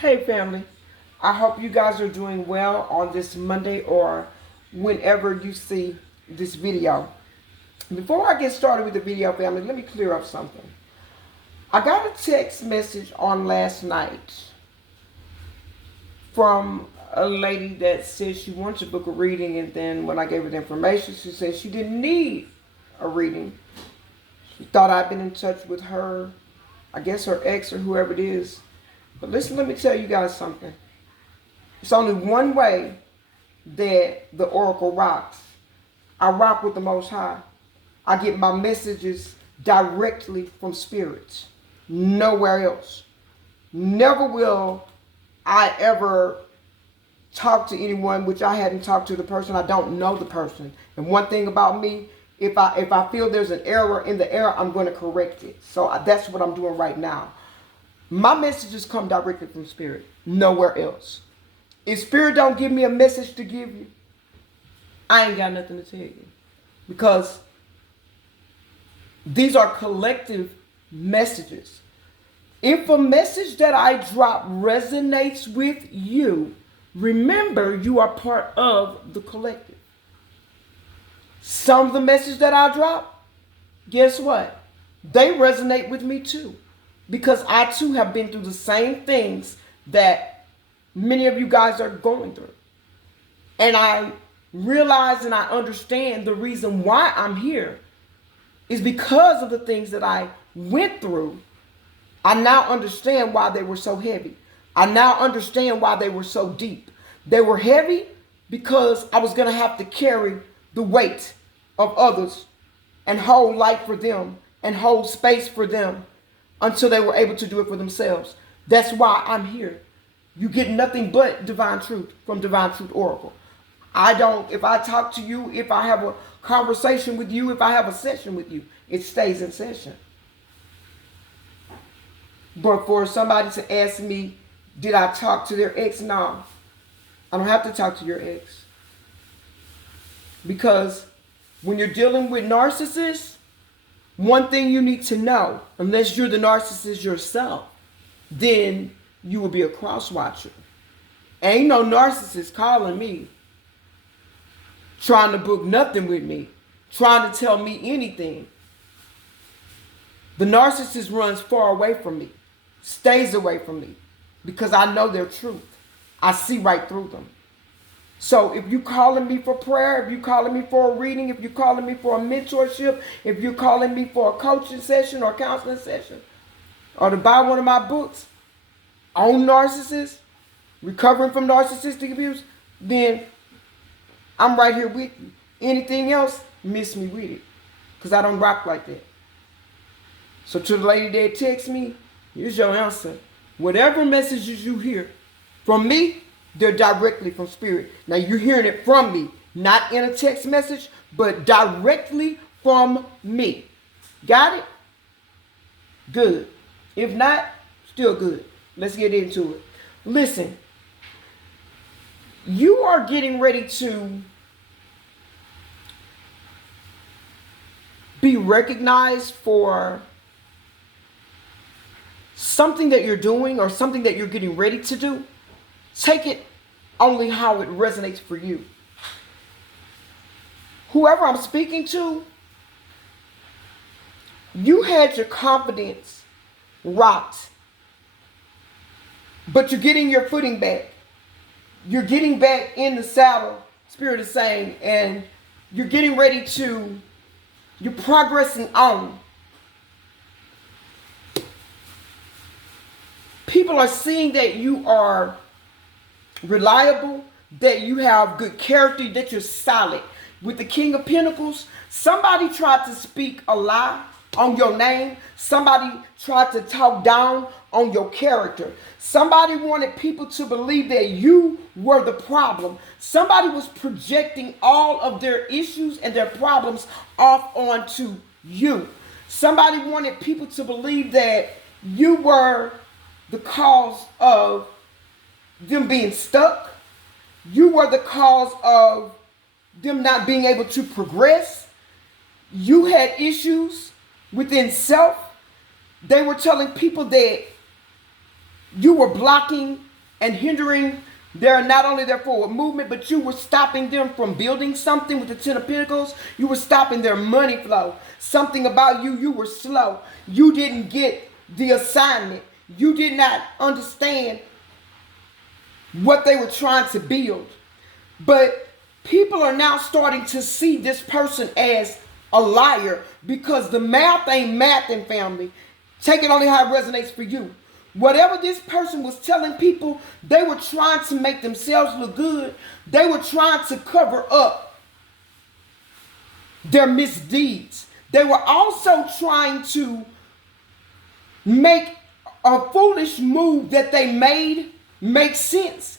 Hey family, I hope you guys are doing well on this Monday or whenever you see this video. Before I get started with the video, family, let me clear up something. I got a text message on last night from a lady that said she wanted to book a reading, and then when I gave her the information, she said she didn't need a reading. She thought I'd been in touch with her, I guess her ex or whoever it is. But listen, let me tell you guys something. It's only one way that the oracle rocks. I rock with the Most High. I get my messages directly from spirits. Nowhere else. Never will I ever talk to anyone which I hadn't talked to the person. I don't know the person. And one thing about me, if I feel there's an error in the error, I'm going to correct it. So that's what I'm doing right now. My messages come directly from spirit. Nowhere else. If spirit don't give me a message to give you, I ain't got nothing to tell you. Because these are collective messages. If a message that I drop resonates with you, remember you are part of the collective. Some of the messages that I drop, guess what? They resonate with me too. Because I too have been through the same things that many of you guys are going through. And I realize and I understand the reason why I'm here is because of the things that I went through. I now understand why they were so heavy. I now understand why they were so deep. They were heavy because I was going to have to carry the weight of others and hold light for them and hold space for them until they were able to do it for themselves. That's why I'm here. You get nothing but divine truth from Divine Truth Oracle. If I talk to you, if I have a conversation with you, if I have a session with you, it stays in session. But for somebody to ask me, did I talk to their ex? No. I don't have to talk to your ex. Because when you're dealing with narcissists, one thing you need to know, unless you're the narcissist yourself, then you will be a cross watcher. Ain't no narcissist calling me, trying to book nothing with me, trying to tell me anything. The narcissist runs far away from me, stays away from me, because I know their truth. I see right through them. So if you calling me for prayer, if you calling me for a reading, if you calling me for a mentorship, if you're calling me for a coaching session or counseling session, or to buy one of my books on narcissists, recovering from narcissistic abuse, then I'm right here with you. Anything else, miss me with it. Because I don't rock like that. So to the lady that texts me, here's your answer. Whatever messages you hear from me, they're directly from spirit. Now you're hearing it from me, not in a text message, but directly from me. Got it? Good. If not, still good. Let's get into it. Listen, you are getting ready to be recognized for something that you're doing or something that you're getting ready to do. Take it only how it resonates for you. Whoever I'm speaking to, you had your confidence rocked, but you're getting your footing back. You're getting back in the saddle, Spirit is saying, and you're getting ready to, you're progressing on. People are seeing that you are reliable, that you have good character, that you're solid. With the King of Pentacles, somebody tried to speak a lie on your name. Somebody tried to talk down on your character. Somebody wanted people to believe that you were the problem. Somebody was projecting all of their issues and their problems off onto you. Somebody wanted people to believe that you were the cause of them being stuck. You were the cause of them not being able to progress. You had issues within self. They were telling people that you were blocking and hindering not only their forward movement, but you were stopping them from building something with the Ten of Pentacles. You were stopping their money flow. Something about you were slow. You didn't get the assignment. You did not understand what they were trying to build. But people are now starting to see this person as a liar, because the math ain't mathing, family. Take it only how it resonates for you. Whatever this person was telling people, they were trying to make themselves look good. They were trying to cover up their misdeeds. They were also trying to make a foolish move that they made make sense.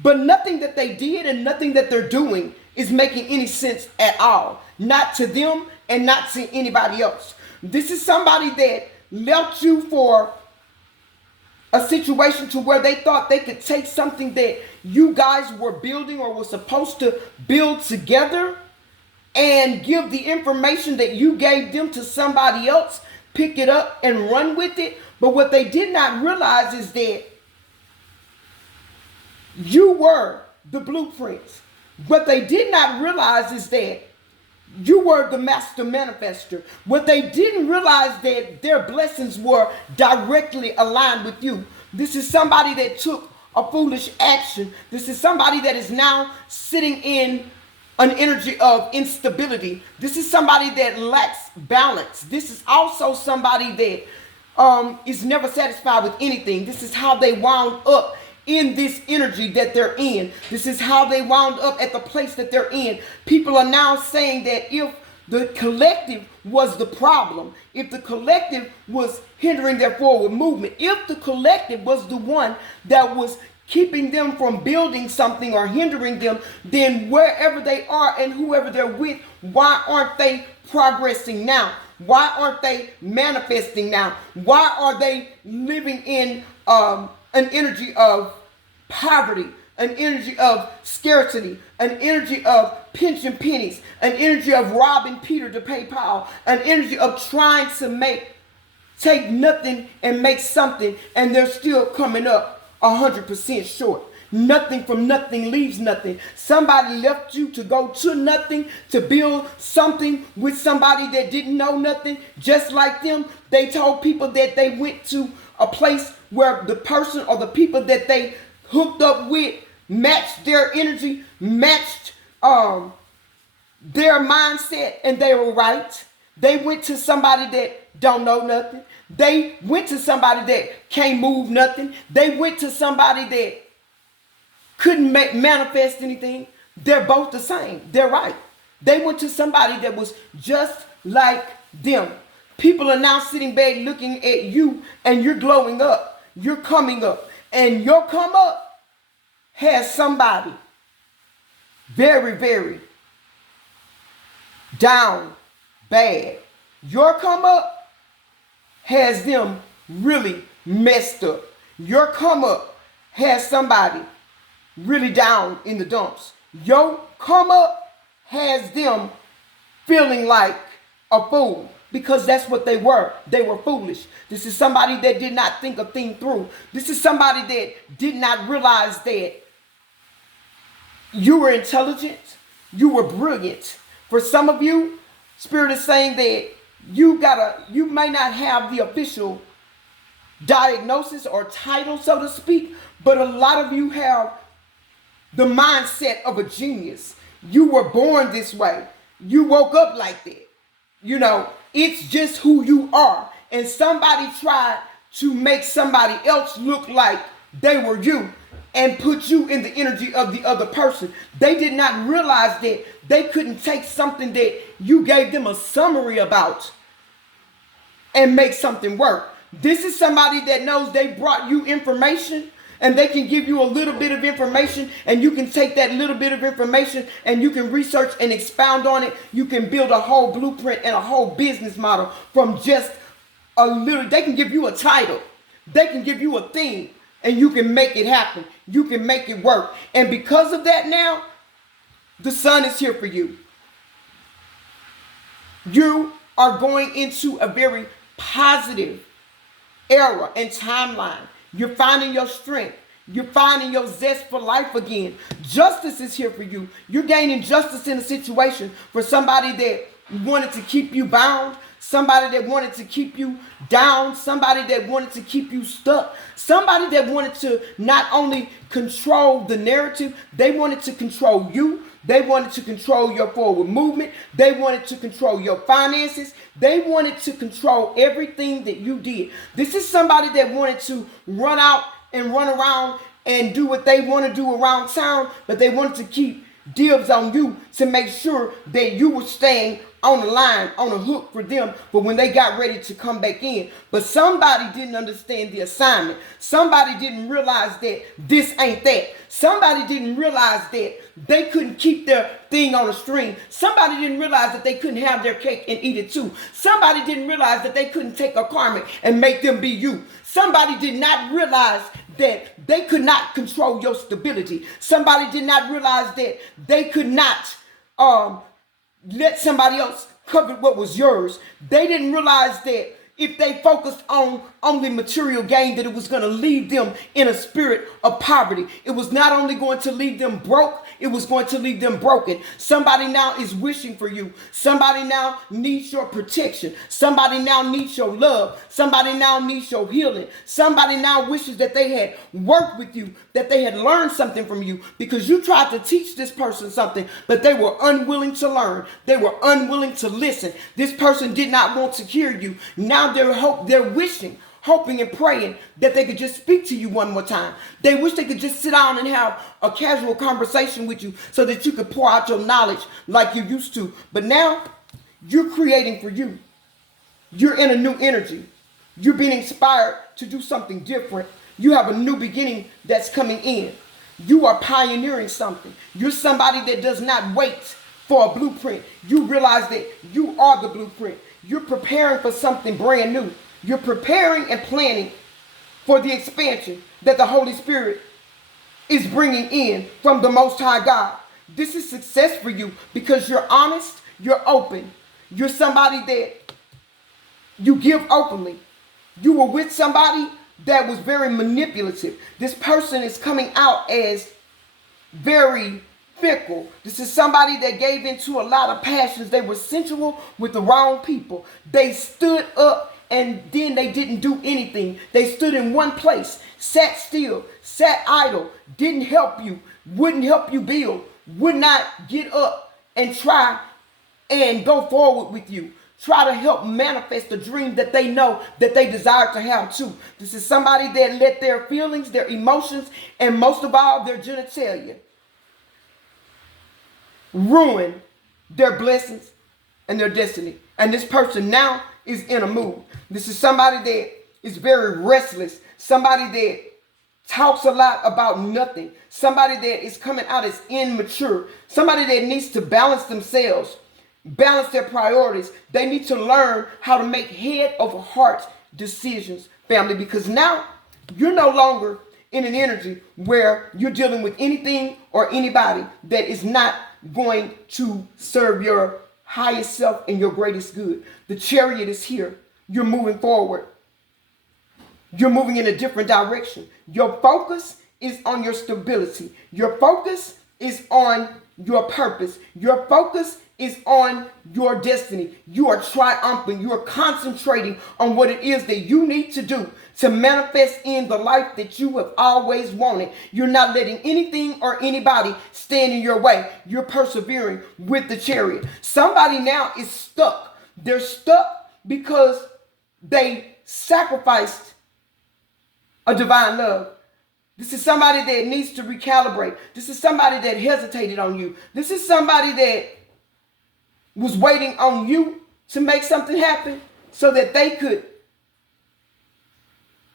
But nothing that they did and nothing that they're doing is making any sense at all. Not to them and not to anybody else. This is somebody that left you for a situation to where they thought they could take something that you guys were building or were supposed to build together and give the information that you gave them to somebody else, pick it up and run with it. But what they did not realize is that you were the blueprints. What they did not realize is that you were the master manifester. What they didn't realize that their blessings were directly aligned with you. This is somebody that took a foolish action. This is somebody that is now sitting in an energy of instability. This is somebody that lacks balance. This is also somebody that is never satisfied with anything. This is how they wound up in this energy that they're in. This is how they wound up at the place that they're in. People are now saying that if the collective was the problem, if the collective was hindering their forward movement, if the collective was the one that was keeping them from building something or hindering them, then wherever they are and whoever they're with, why aren't they progressing now? Why aren't they manifesting now? Why are they living in an energy of poverty, an energy of scarcity, an energy of pinching pennies, an energy of robbing Peter to pay Paul, an energy of trying to take nothing and make something, and they're still coming up 100% short. Nothing from nothing leaves nothing. Somebody left you to go to nothing, to build something with somebody that didn't know nothing. Just like them, they told people that they went to a place where the person or the people that they hooked up with matched their energy, matched their mindset, and they were right. They went to somebody that don't know nothing. They went to somebody that can't move nothing. They went to somebody that couldn't manifest anything. They're both the same. They're right. They went to somebody that was just like them. People are now sitting back looking at you, and you're glowing up. You're coming up. And your come up has somebody very, very down bad. Your come up has them really messed up. Your come up has somebody really down in the dumps. Your come up has them feeling like a fool, because that's what they were. They were foolish. This is somebody that did not think a thing through. This is somebody that did not realize that you were intelligent, you were brilliant. For some of you, Spirit is saying that you may not have the official diagnosis or title, so to speak, but a lot of you have the mindset of a genius. You were born this way. You woke up like that. You know, it's just who you are. And somebody tried to make somebody else look like they were you and put you in the energy of the other person. They did not realize that they couldn't take something that you gave them a summary about and make something work. This is somebody that knows they brought you information, and they can give you a little bit of information, and you can take that little bit of information and you can research and expound on it. You can build a whole blueprint and a whole business model from just a little. They can give you a title. They can give you a theme, and you can make it happen. You can make it work. And because of that now, the sun is here for you. You are going into a very positive era and timeline. You're finding your strength. You're finding your zest for life again. Justice is here for you. You're gaining justice in a situation for somebody that wanted to keep you bound, somebody that wanted to keep you down, somebody that wanted to keep you stuck, somebody that wanted to not only control the narrative, they wanted to control you. They wanted to control your forward movement. They wanted to control your finances. They wanted to control everything that you did. This is somebody that wanted to run out and run around and do what they want to do around town, but they wanted to keep dibs on you to make sure that you were staying on the line, on the hook for them, but when they got ready to come back in. But somebody didn't understand the assignment. Somebody didn't realize that this ain't that. Somebody didn't realize that they couldn't keep their thing on a string. Somebody didn't realize that they couldn't have their cake and eat it too. Somebody didn't realize that they couldn't take a karmic and make them be you. Somebody did not realize that they could not control your stability. Somebody did not realize that they could not let somebody else cover what was yours. They didn't realize that if they focused on only material gain, that it was going to leave them in a spirit of poverty. It was not only going to leave them broke, it was going to leave them broken. Somebody now is wishing for you. Somebody now needs your protection. Somebody now needs your love. Somebody now needs your healing. Somebody now wishes that they had worked with you, that they had learned something from you, because you tried to teach this person something, but they were unwilling to learn. They were unwilling to listen. This person did not want to hear you. Now they're wishing, hoping and praying that they could just speak to you one more time. They wish they could just sit down and have a casual conversation with you so that you could pour out your knowledge like you used to. But now you're creating for you. You're in a new energy. You're being inspired to do something different. You have a new beginning that's coming in. You are pioneering something. You're somebody that does not wait for a blueprint. You realize that you are the blueprint. You're preparing for something brand new. You're preparing and planning for the expansion that the Holy Spirit is bringing in from the Most High God. This is success for you because you're honest, you're open. You're somebody that you give openly. You were with somebody that was very manipulative. This person is coming out as very fickle. This is somebody that gave into a lot of passions. They were sensual with the wrong people. They stood up and then they didn't do anything. They stood in one place, sat still, sat idle, didn't help you, wouldn't help you build, would not get up and try and go forward with you. Try to help manifest the dream that they know that they desire to have too. This is somebody that let their feelings, their emotions, and most of all, their genitalia ruin their blessings and their destiny. And this person now is in a mood. This is somebody that is very restless. Somebody that talks a lot about nothing. Somebody that is coming out as immature. Somebody that needs to balance themselves, balance their priorities. They need to learn how to make head over heart decisions, family, because now you're no longer in an energy where you're dealing with anything or anybody that is not going to serve your highest self and your greatest good. The chariot is here. You're moving forward. You're moving in a different direction. Your focus is on your stability. Your focus is on your purpose. Your focus is on your destiny. You are triumphant. You are concentrating on what it is that you need to do to manifest in the life that you have always wanted. You're not letting anything or anybody stand in your way. You're persevering with the chariot. Somebody now is stuck. They're stuck because they sacrificed a divine love. This is somebody that needs to recalibrate. This is somebody that hesitated on you. This is somebody that was waiting on you to make something happen so that they could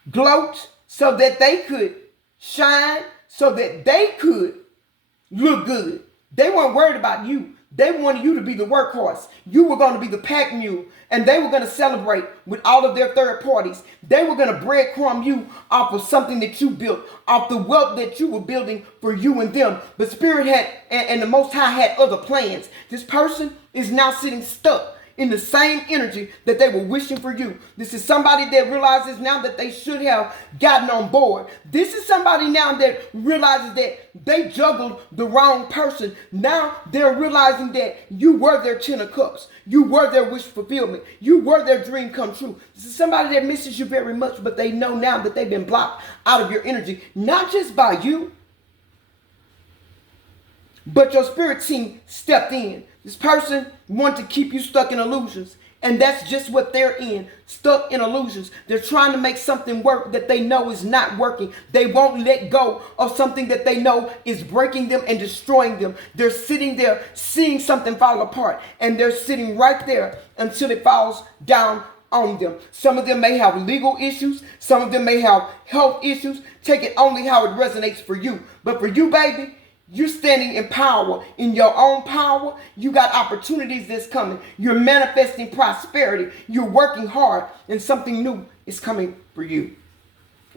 gloat, so that they could shine, so that they could look good. They weren't worried about you. They wanted you to be the workhorse. You were going to be the pack mule, and they were going to celebrate with all of their third parties. They were going to breadcrumb you off of something that you built, off the wealth that you were building for you and them. But Spirit had, and the Most High had other plans. This person is now sitting stuck in the same energy that they were wishing for you. This is somebody that realizes now that they should have gotten on board. This is somebody now that realizes that they juggled the wrong person. Now they're realizing that you were their 10 of cups. You were their wish fulfillment. You were their dream come true. This is somebody that misses you very much, but they know now that they've been blocked out of your energy, not just by you, but your spirit team stepped in. This person wanted to keep you stuck in illusions. And that's just what they're in, stuck in illusions. They're trying to make something work that they know is not working. They won't let go of something that they know is breaking them and destroying them. They're sitting there seeing something fall apart. And they're sitting right there until it falls down on them. Some of them may have legal issues. Some of them may have health issues. Take it only how it resonates for you. But for you, baby, you're standing in power, in your own power. You got opportunities that's coming. You're manifesting prosperity. You're working hard, and something new is coming for you.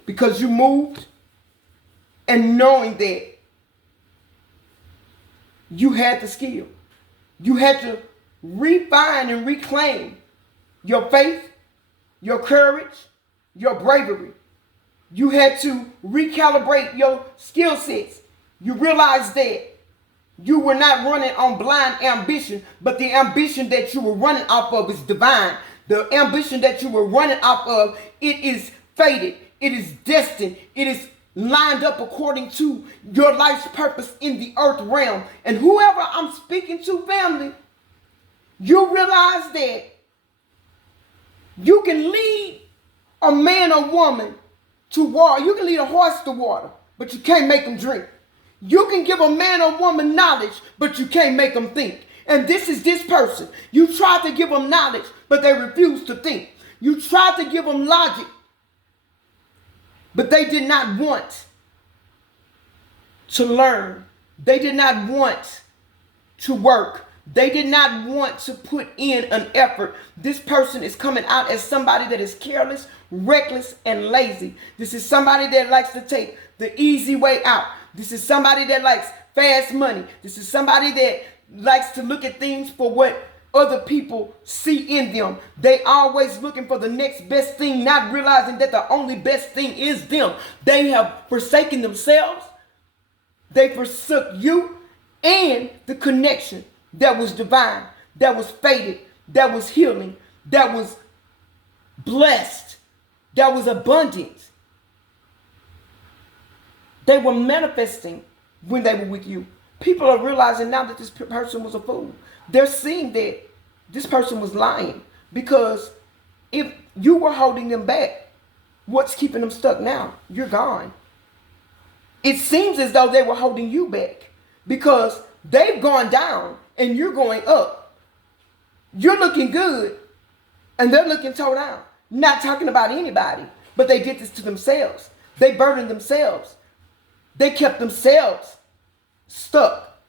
Because you moved and knowing that you had the skill. You had to refine and reclaim your faith, your courage, your bravery. You had to recalibrate your skill sets. You realize that you were not running on blind ambition, but the ambition that you were running off of is divine. The ambition that you were running off of, it is fated. It is destined. It is lined up according to your life's purpose in the earth realm. And whoever I'm speaking to, family, you realize that you can lead a man or woman to water. You can lead a horse to water, but you can't make them drink. You can give a man or woman knowledge, but you can't make them think. And this is this person. You tried to give them knowledge, but they refused to think. You tried to give them logic, but they did not want to learn. They did not want to work. They did not want to put in an effort. This person is coming out as somebody that is careless, reckless, and lazy. This is somebody that likes to take the easy way out. This is somebody that likes fast money. This is somebody that likes to look at things for what other people see in them. They always looking for the next best thing, not realizing that the only best thing is them. They have forsaken themselves. They forsook you and the connection that was divine, that was fated, that was healing, that was blessed, that was abundant. They were manifesting when they were with you. People are realizing now that this person was a fool. They're seeing that this person was lying, because if you were holding them back, what's keeping them stuck now? You're gone. It seems as though they were holding you back because they've gone down and you're going up. You're looking good and they're looking toe down. Not talking about anybody, but they did this to themselves. They burdened themselves. They kept themselves stuck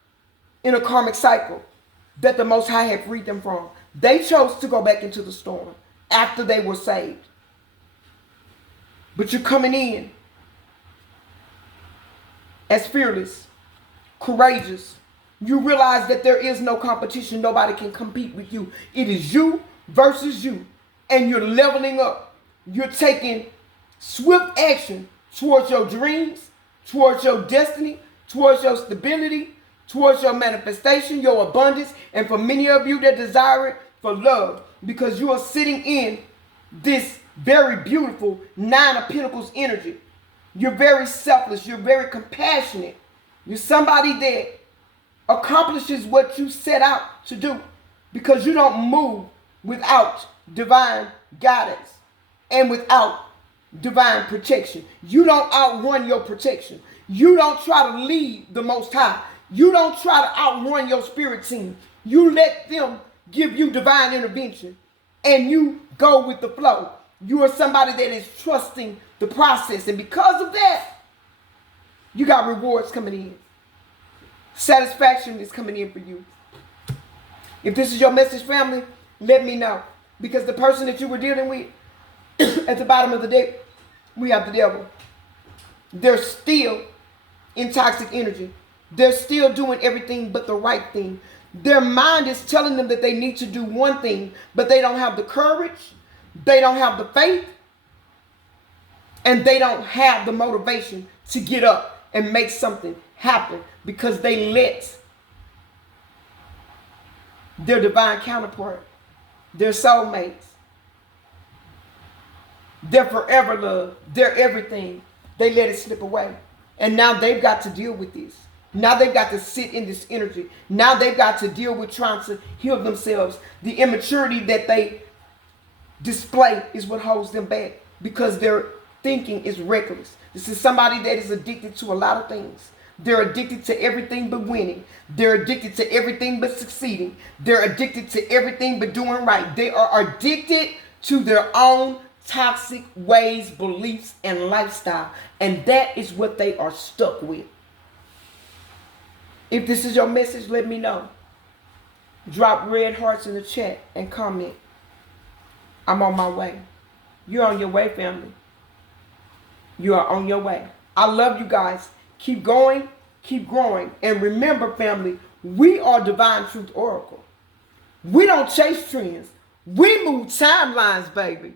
in a karmic cycle that the Most High had freed them from. They chose to go back into the storm after they were saved. But you're coming in as fearless, courageous. You realize that there is no competition. Nobody can compete with you. It is you versus you. And you're leveling up. You're taking swift action towards your dreams, towards your destiny, towards your stability, towards your manifestation, your abundance, and for many of you that desire it, for love, because you are sitting in this very beautiful Nine of Pentacles energy. You're very selfless. You're very compassionate. You're somebody that accomplishes what you set out to do, because you don't move without divine guidance and without divine protection. You don't outrun your protection. You don't try to lead the Most High. You don't try to outrun your spirit team. You let them give you divine intervention and you go with the flow. You are somebody that is trusting the process, and because of that, you got rewards coming in. Satisfaction is coming in for you. If this is your message, family, let me know, because the person that you were dealing with at the bottom of the deck, we have the devil. They're still in toxic energy. They're still doing everything but the right thing. Their mind is telling them that they need to do one thing, but they don't have the courage, they don't have the faith, and they don't have the motivation to get up and make something happen because they let their divine counterpart, their soulmates, their forever love, their everything, they let it slip away. And now they've got to deal with this. Now they've got to sit in this energy. Now they've got to deal with trying to heal themselves. The immaturity that they display is what holds them back because their thinking is reckless. This is somebody that is addicted to a lot of things. They're addicted to everything but winning. They're addicted to everything but succeeding. They're addicted to everything but doing right. They are addicted to their own toxic ways, beliefs, and lifestyle. And that is what they are stuck with. If this is your message, let me know. Drop red hearts in the chat and comment. I'm on my way. You're on your way, family. You are on your way. I love you guys. Keep going, keep growing. And remember, family, we are Divine Truth Oracle. We don't chase trends. We move timelines, baby.